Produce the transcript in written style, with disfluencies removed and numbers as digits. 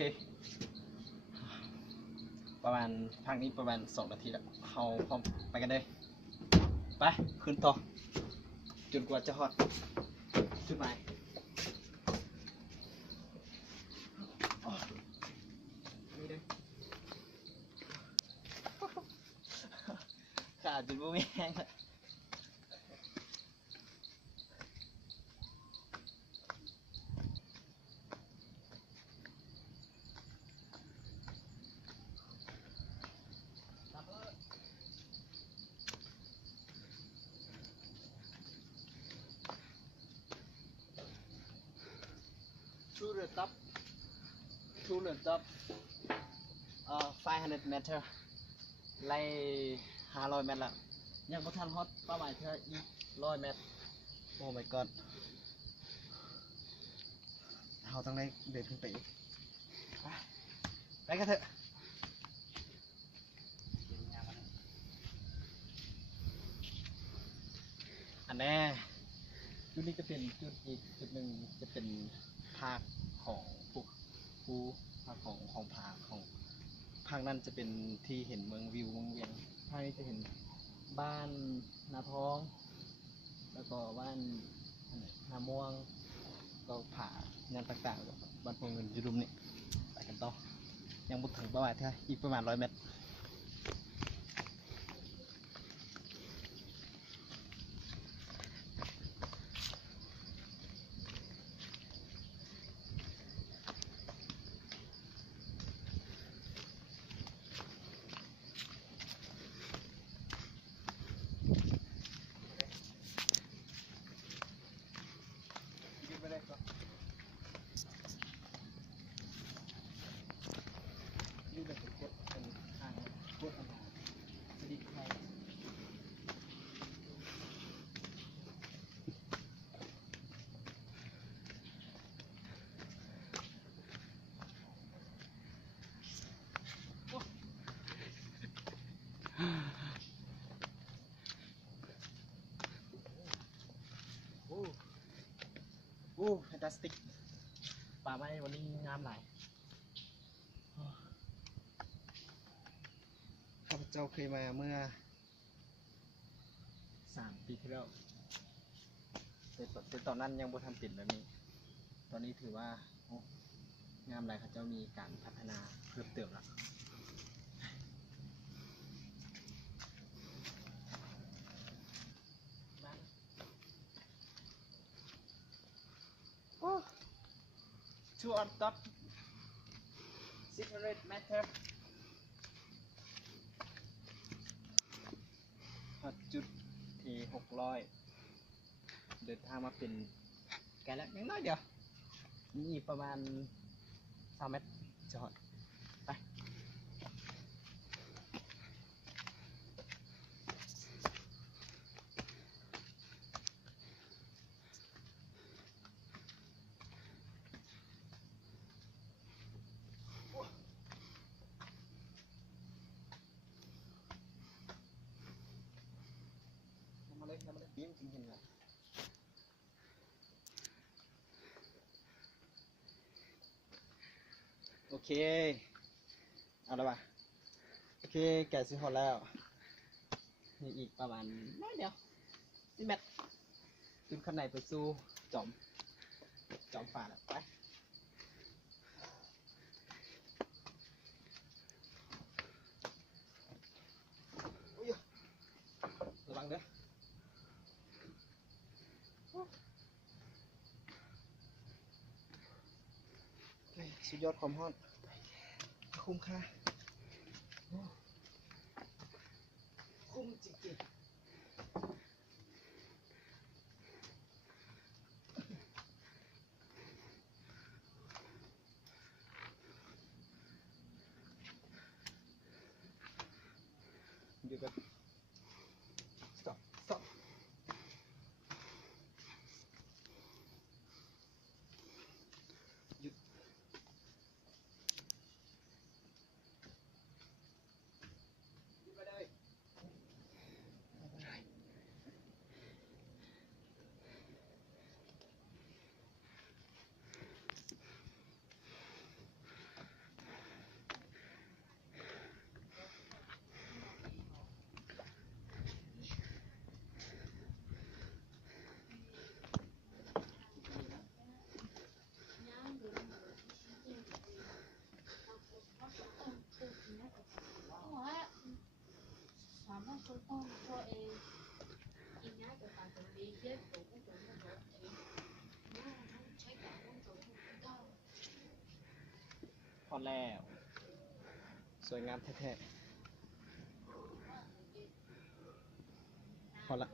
เคประมาณพักนี้ประมาณ2 นาทีแล้วเราพร้อมไปกันเลยไปขึ้นต่อจนกว่าจะฮอดจุดหมายนี่เด้อขาดจนบ่มีแห้งแล้วto the top 500 meter ไล่500 เมตรแล้วยังบ่ทันฮอตเป้าหมายเธออีก100 เมตรโอ้ my god เราต้องได้เดินขึ้นไปอีกไปกันเถอะอันแน่จุดนี้จะเป็นจุดอีกจุดหนึ่งจะเป็นภาคของภูภาคของผาของภาคนั้นจะเป็นที่เห็นเมืองวิวเมืองเวียงภาคนี้จะเห็นบ้านนาท้องแล้วก็บ้านนาม่วงก็ผางานต่างๆบ้านพวงเงินยูรุมนี่ไปกันต่อยังบุกถึงประมาณเท่าอีกประมาณ100 เมตรโอ้แฟนตาสติกป่าไม้วันนี้งามหลายข้าพเจ้าเคยมาเมื่อ3 ปีที่แล้วแต่ตอนนั้นยังบ่ทันปิดแบบนี้ตอนนี้ถือว่างามหลายข้าเจ้ามีการพัฒนาเพิ่มเติมแล้วto on top 600 meter จุดที่600เดินทางมาเป็นไกลแล้วยังน้อยเดียวนี่ประมาณ3 เมตรจอดไปจริงๆเลยโอเคเอาละป่ะโอเคแกะสิหอดแล้วนี่อีกประมาณน้อยเดียว10 เมตรขึ้นข้างในไปสู่จอมฝาแล้วไประวังเด้อสุดยอดความฮอตคุ้มค่าคุ้มจริงๆเดี๋ยวกัน stop หยุดไปเลย พอแล้ว สวยงามแท้ๆพอละ